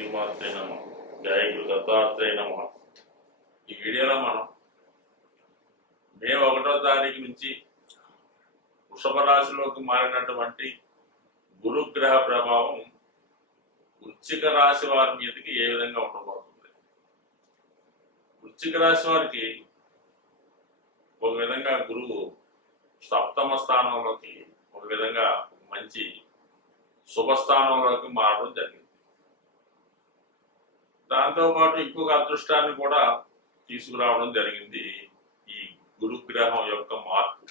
శ్రీమాత్రే నమ. జయ గురు దత్తాత్రేయ నమ. ఈ వీడియోలో మనం మే ఒకటో తారీఖు నుంచి వృషభ రాశిలోకి మారినటువంటి గురుగ్రహ ప్రభావం వృచ్చిక రాశి వారి మీదకి ఏ విధంగా ఉండబోతుంది? వృచ్చిక రాశి వారికి ఒక విధంగా గురువు సప్తమ స్థానంలోకి ఒక విధంగా మంచి శుభస్థానంలోకి మారడం జరిగింది. దాంతోపాటు ఇంకొక అదృష్టాన్ని కూడా తీసుకురావడం జరిగింది ఈ గురుగ్రహం యొక్క మార్పు.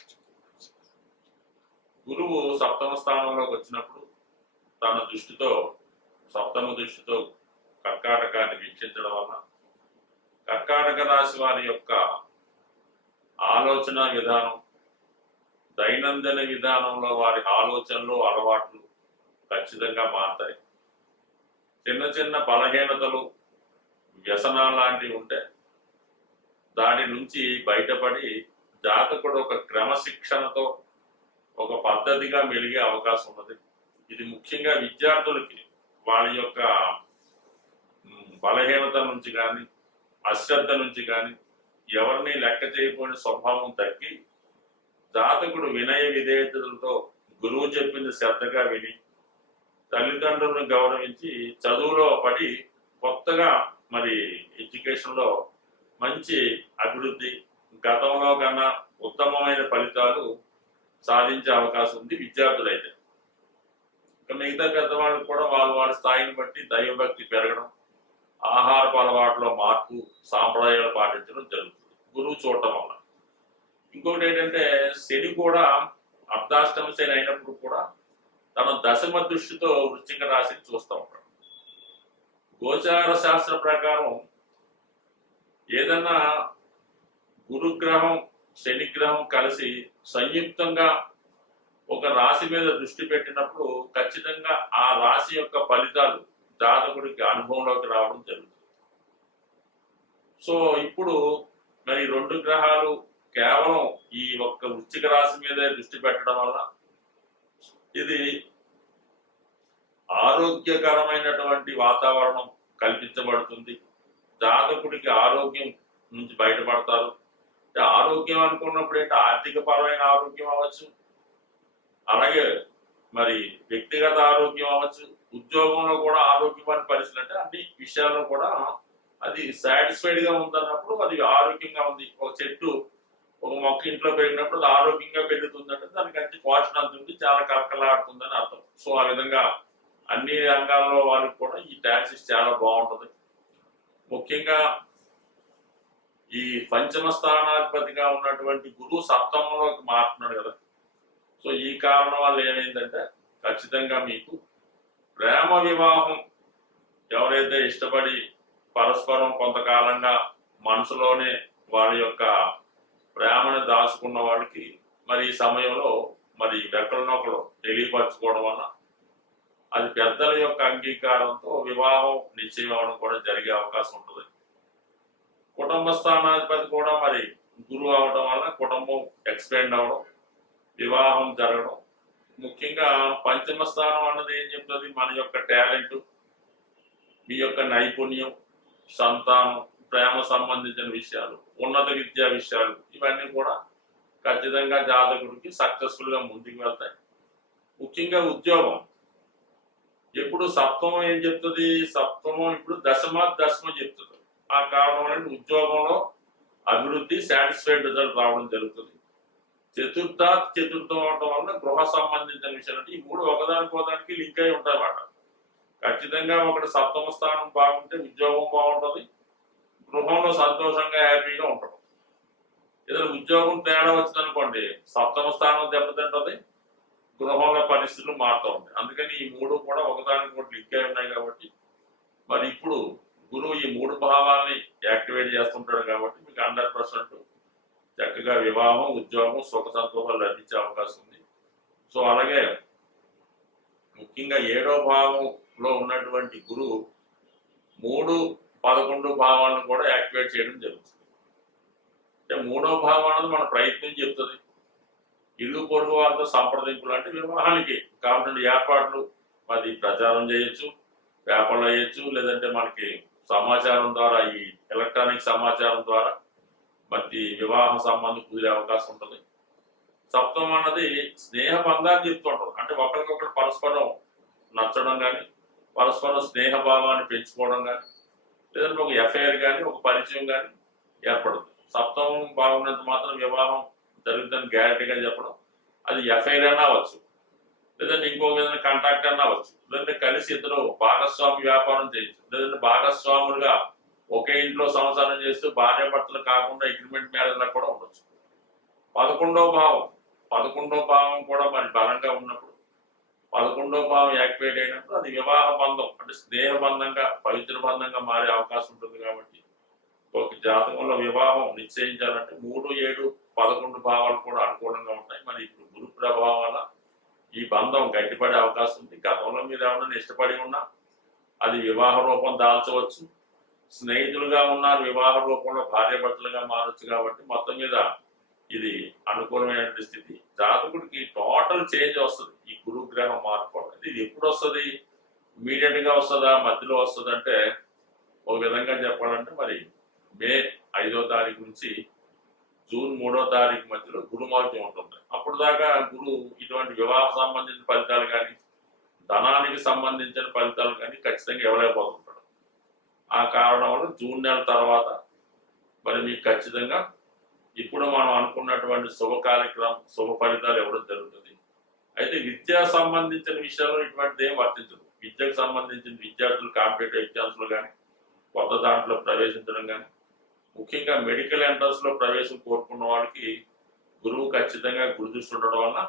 గురువు సప్తమ స్థానంలోకి వచ్చినప్పుడు తన దృష్టితో సప్తమ దృష్టితో కర్కాటకాన్ని వీక్షించడం వల్ల కర్కాటక రాశి వారి యొక్క ఆలోచన విధానం దైనందిన విధానంలో వారి ఆలోచనలు అలవాట్లు ఖచ్చితంగా మారుతాయి. చిన్న చిన్న బలహీనతలు వ్యసనాలు లాంటివి ఉంటే దాని నుంచి బయటపడి జాతకుడు ఒక క్రమశిక్షణతో ఒక పద్ధతిగా మెలిగే అవకాశం ఉన్నది. ఇది ముఖ్యంగా విద్యార్థులకి వాళ్ళ యొక్క బలహీనత నుంచి కానీ అశ్రద్ధ నుంచి కానీ ఎవరిని లెక్క చేయకపోయిన స్వభావం తగ్గి జాతకుడు వినయ విధేయతలతో గురువు చెప్పింది శ్రద్ధగా విని తల్లిదండ్రులను గౌరవించి చదువులో పడి కొత్తగా మరి ఎడ్యుకేషన్లో మంచి అభివృద్ధి గతంలో కన్నా ఉత్తమమైన ఫలితాలు సాధించే అవకాశం ఉంది విద్యార్థులైతే. ఇక మిగతా పెద్దవాళ్ళు కూడా వాళ్ళ వాళ్ళ స్థాయిని బట్టి దైవభక్తి పెరగడం ఆహారపు అలవాట్లో మార్పు సాంప్రదాయాలు పాటించడం జరుగుతుంది. గురువు చూడటం వల్ల. ఇంకొకటి ఏంటంటే శని కూడా అర్ధాష్టమ శని అయినప్పుడు కూడా తన దశమ దృష్టితో వృశ్చిక రాశిని చూస్తూ ఉంటాడు. గోచార శాస్త్ర ప్రకారం ఏదన్నా గురుగ్రహం శనిగ్రహం కలిసి సంయుక్తంగా ఒక రాశి మీద దృష్టి పెట్టినప్పుడు ఖచ్చితంగా ఆ రాశి యొక్క ఫలితాలు జాతకుడికి అనుభవంలోకి రావడం జరుగుతుంది. సో ఇప్పుడు మరి రెండు గ్రహాలు కేవలం ఈ ఒక్క వృశ్చిక రాశి మీదే దృష్టి పెట్టడం వల్ల ఇది ఆరోగ్యకరమైనటువంటి వాతావరణం కల్పించబడుతుంది. జాతకుడికి ఆరోగ్యం నుంచి బయటపడతారు. ఆరోగ్యం అనుకున్నప్పుడు ఏంటి? ఆర్థిక పరమైన ఆరోగ్యం అవ్వచ్చు. అలాగే మరి వ్యక్తిగత ఆరోగ్యం అవ్వచ్చు. ఉద్యోగంలో కూడా ఆరోగ్యమైన పరిస్థితులు అంటే అన్ని విషయాల్లో కూడా అది సాటిస్ఫైడ్గా ఉందన్నప్పుడు అది ఆరోగ్యంగా ఉంది. ఒక చెట్టు ఒక మొక్క ఇంట్లో పెరిగినప్పుడు అది ఆరోగ్యంగా పెరుగుతుందంటే దానికి అంత పోషణ అందుతుంది చాలా కలకలాడుతుందని అర్థం. సో ఆ విధంగా అన్ని రంగాల్లో వాళ్ళకి కూడా ఈ టాక్సీస్ చాలా బాగుంటుంది. ముఖ్యంగా ఈ పంచమ స్థానాధిపతిగా ఉన్నటువంటి గురువు సప్తమంలోకి మారుతున్నాడు కదా. సో ఈ కారణం వల్ల ఏమైందంటే ఖచ్చితంగా మీకు ప్రేమ వివాహం ఎవరైతే ఇష్టపడి పరస్పరం కొంతకాలంగా మనసులోనే వాళ్ళ యొక్క ప్రేమను దాచుకున్న వాళ్ళకి మరి ఈ సమయంలో మరి ఒకరినొకరు తెలియపరచుకోవడం వల్ల అది పెద్దల యొక్క అంగీకారంతో వివాహం నిశ్చయం అవడం కూడా జరిగే అవకాశం ఉంటుంది. కుటుంబ స్థానాధిపతి కూడా మరి గురువు అవడం వల్ల కుటుంబం ఎక్స్పెండ్ అవడం వివాహం జరగడం. ముఖ్యంగా పంచమ స్థానం అన్నది ఏం చెప్తుంది? మన యొక్క టాలెంట్ మీ యొక్క నైపుణ్యం సంతానం ప్రేమ సంబంధించిన విషయాలు ఉన్నత విద్యా విషయాలు ఇవన్నీ కూడా ఖచ్చితంగా జాతకుడికి సక్సెస్ఫుల్గా ముందుకు వెళ్తాయి. ముఖ్యంగా ఉద్యోగం. ఎప్పుడు సప్తమం ఏం చెప్తుంది? సప్తమం ఇప్పుడు దశమ దశమ చెప్తుంది. ఆ కారణం ఉద్యోగంలో అభివృద్ధి సాటిస్ఫైడ్ రిజల్ట్ రావడం జరుగుతుంది. చతుర్థ చతుర్థం అవడం వల్ల గృహ సంబంధించిన విషయాలు అంటే ఈ మూడు ఒకదానికి ఒకదానికి లింక్ అయి ఉంటాయి అన్నమాట ఖచ్చితంగా ఒకటి సప్తమ స్థానం బాగుంటే ఉద్యోగం బాగుంటుంది. గృహంలో సంతోషంగా హ్యాపీగా ఉంటాం. ఏదైనా ఉద్యోగం తేడా వచ్చిందనుకోండి సప్తమ స్థానం దెబ్బతింటది. గృహంలో పరిస్థితులు మారుతూ ఉంటాయి అందుకని ఈ మూడు కూడా ఒకదానికి ఒకటి లింక్ అయి ఉన్నాయి కాబట్టి మరి ఇప్పుడు గురువు ఈ మూడు భావాల్ని యాక్టివేట్ చేస్తుంటాడు కాబట్టి మీకు హండ్రెడ్ పర్సెంట్ చక్కగా వివాహం ఉద్యోగం సుఖ సంతోషాలు లభించే అవకాశం ఉంది. సో అలాగే ముఖ్యంగా ఏడో భావంలో ఉన్నటువంటి గురువు మూడు పదకొండు భావాలను కూడా యాక్టివేట్ చేయడం జరుగుతుంది. అంటే మూడో భావం అనేది మన ప్రయత్నం చెప్తుంది. ఇల్లు పొరుగు వాళ్ళతో సంప్రదింపులు అంటే వివాహానికి కావాల్సిన ఏర్పాట్లు అది ప్రచారం చేయొచ్చు పేపర్లు వేయచ్చు లేదంటే మనకి సమాచారం ద్వారా ఈ ఎలక్ట్రానిక్ సమాచారం ద్వారా మరి వివాహ సంబంధం కుదిరే అవకాశం ఉంటుంది. సప్తం అన్నది స్నేహ బంధాన్ని చెప్తుంటారు. అంటే ఒకరికొకరు పరస్పరం నచ్చడం కానీ పరస్పరం స్నేహ భావాన్ని పెంచుకోవడం కానీ లేదంటే ఒక ఎఫ్ఐఆర్ కానీ ఒక పరిచయం కానీ ఏర్పడుతుంది. సప్తం బాగున్నంత మాత్రం వివాహం జరుగుతుందని గ్యారెంటీగా చెప్పడం. అది ఎఫ్ఐఆర్ అయినా అవ్వచ్చు. లేదంటే ఇంకో విధంగా కాంటాక్ట్ అన్నా అవ్వచ్చు. లేదంటే కలిసి ఇద్దరు భాగస్వామి వ్యాపారం చేయొచ్చు లేదంటే భాగస్వాములుగా ఒకే ఇంట్లో సంసారం చేస్తూ భార్య భర్తలు కాకుండా అగ్రిమెంట్ మ్యారేజ్లకు కూడా ఉండొచ్చు. పదకొండో భావం. పదకొండో భావం కూడా మరి బలంగా ఉన్నప్పుడు పదకొండో భావం యాక్టివేట్ అయినప్పుడు అది వివాహ బంధం అంటే స్నేహ బంధంగా పవిత్ర బంధంగా మారే అవకాశం ఉంటుంది కాబట్టి ఒక జాతకంలో వివాహం నిశ్చయించాలంటే మూడు ఏడు పదకొండు భావాలు కూడా అనుకూలంగా ఉంటాయి. మరి ఇప్పుడు గురు ప్రభావాల ఈ బంధం గట్టిపడే అవకాశం ఉంది. గతంలో మీరు ఏమన్నా ఇష్టపడి ఉన్నా అది వివాహ రూపం దాల్చవచ్చు. స్నేహితులుగా ఉన్నారు వివాహ రూపంలో భార్యాభర్తలుగా మారచ్చు కాబట్టి మొత్తం మీద ఇది అనుకూలమైన స్థితి. జాతకుడికి టోటల్ చేంజ్ వస్తుంది. ఈ గురుగ్రహం మార్పు ఇది ఎప్పుడు వస్తుంది? గా వస్తుందా? మధ్యలో వస్తుంది అంటే ఒక విధంగా చెప్పాలంటే మరి మే ఐదో తారీఖు నుంచి జూన్ మూడో తారీఖు మధ్యలో గురుమౌర్యం ఉంటుంది. అప్పుడు దాకా గురు ఇటువంటి వివాహ సంబంధించిన ఫలితాలు కానీ ధనానికి సంబంధించిన ఫలితాలు కానీ ఖచ్చితంగా ఇవ్వలేకపోతుంటాడు. ఆ కారణం వల్ల జూన్ నెల తర్వాత మరి మీకు ఖచ్చితంగా ఇప్పుడు మనం అనుకున్నటువంటి శుభ కార్యక్రమం శుభ ఫలితాలు ఇవ్వడం జరుగుతుంది. అయితే విద్యా సంబంధించిన విషయాల్లో ఇటువంటిది ఏం వర్తించదు. విద్యకు సంబంధించిన విద్యార్థులు కాంపిటేటివ్ ఎగ్జామ్స్లో కానీ కొత్త దాంట్లో ప్రవేశించడం కానీ ముఖ్యంగా మెడికల్ ఎంట్రన్స్లో ప్రవేశం కోరుకున్న వాళ్ళకి గురువు ఖచ్చితంగా గురుదృష్టి ఉండడం వల్ల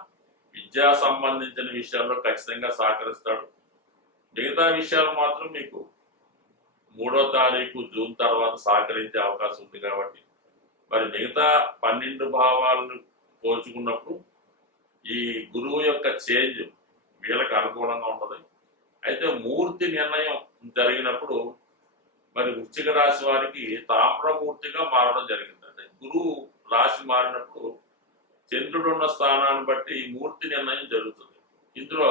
విద్యా సంబంధించిన విషయాల్లో ఖచ్చితంగా సహకరిస్తాడు. మిగతా విషయాలు మాత్రం మీకు మూడో తారీఖు జూన్ తర్వాత సహకరించే అవకాశం ఉంది కాబట్టి. మరి మిగతా పన్నెండు భావాలను పోల్చుకున్నప్పుడు ఈ గురువు యొక్క చేంజ్ వీళ్ళకి అనుకూలంగా ఉంటుంది. అయితే మూర్తి నిర్ణయం జరిగినప్పుడు మరి వృశ్చిక రాశి వారికి తామ్రమూర్తిగా మారడం జరిగిందండి. గురువు రాశి మారినప్పుడు చంద్రుడు ఉన్న స్థానాన్ని బట్టి ఈ మూర్తి నిర్ణయం జరుగుతుంది. ఇందులో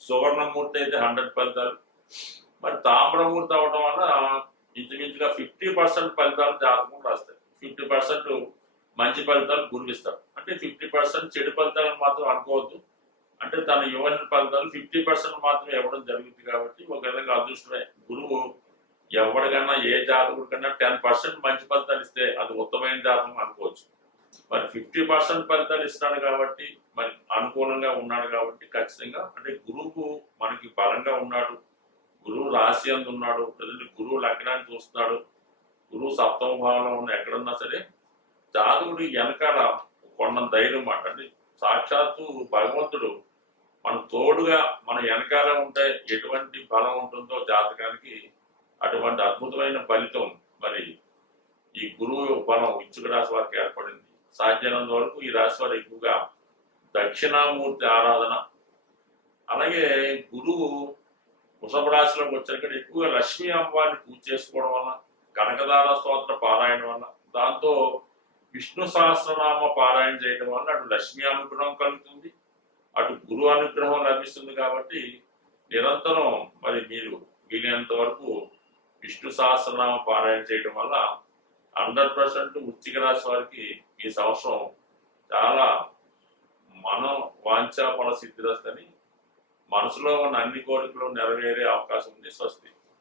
సువర్ణమూర్తి అయితే హండ్రెడ్ ఫలితాలు. మరి తామ్రమూర్తి అవడం వల్ల ఇంచుమించుగా ఫిఫ్టీ పర్సెంట్ ఫలితాలు జాతకం రాస్తాయి. ఫిఫ్టీ పర్సెంట్ మంచి ఫలితాలు గురువిస్తారు అంటే ఫిఫ్టీ పర్సెంట్ చెడు ఫలితాలను మాత్రం అనుకోవద్దు. అంటే తన ఇవ్వని ఫలితాలు ఫిఫ్టీ పర్సెంట్ మాత్రం ఇవ్వడం జరుగుతుంది కాబట్టి ఒక విధంగా అదృష్టమే గురువు ఎవరికన్నా ఏ జాతకుడి కన్నా టెన్ పర్సెంట్ మంచి ఫలితాలు ఇస్తే అది ఉత్తమైన జాతకం అనుకోవచ్చు. మరి ఫిఫ్టీ పర్సెంట్ ఫలితాలు ఇస్తున్నాడు కాబట్టి మరి అనుకూలంగా ఉన్నాడు కాబట్టి ఖచ్చితంగా అంటే గురువుకు మనకి బలంగా ఉన్నాడు. గురువు రాశి అందు ఉన్నాడు. లేదంటే గురువు లగ్నాన్ని చూస్తున్నాడు. గురువు సప్తమ భావంలో ఉన్న ఎక్కడున్నా సరే జాతకుడి వెనకాల కొండ ధైర్యం మాట. అంటే సాక్షాత్తు భగవంతుడు మన తోడుగా మన వెనకాల ఉంటే ఎటువంటి బలం ఉంటుందో జాతకానికి అటువంటి అద్భుతమైన ఫలితం మరి ఈ గురువు బలం ఇచ్చుక రాశి వారికి ఏర్పడింది. సాధ్యమైనంత వరకు ఈ రాశి వారు ఎక్కువగా దక్షిణామూర్తి ఆరాధన అలాగే గురువు వృషభ రాశిలోకి వచ్చాక ఎక్కువగా లక్ష్మీ అమ్మవారిని పూజ చేసుకోవడం వల్ల కనకదార స్తోత్ర పారాయణ వల్ల దాంతో విష్ణు సహస్రనామ పారాయణ చేయడం వల్ల అటు లక్ష్మీ అనుగ్రహం కలుగుతుంది అటు గురు అనుగ్రహం లభిస్తుంది కాబట్టి నిరంతరం మరి మీరు వీలైనంత వరకు విష్ణు సహస్రనామ పారాయణ చేయడం వల్ల హండ్రెడ్ పర్సెంట్ వృత్తిక రాశి వారికి ఈ సంవత్సరం చాలా మన వాంఛా సిద్ధి మనసులో ఉన్న అన్ని కోరికలు నెరవేరే అవకాశం ఉంది స్వస్తి.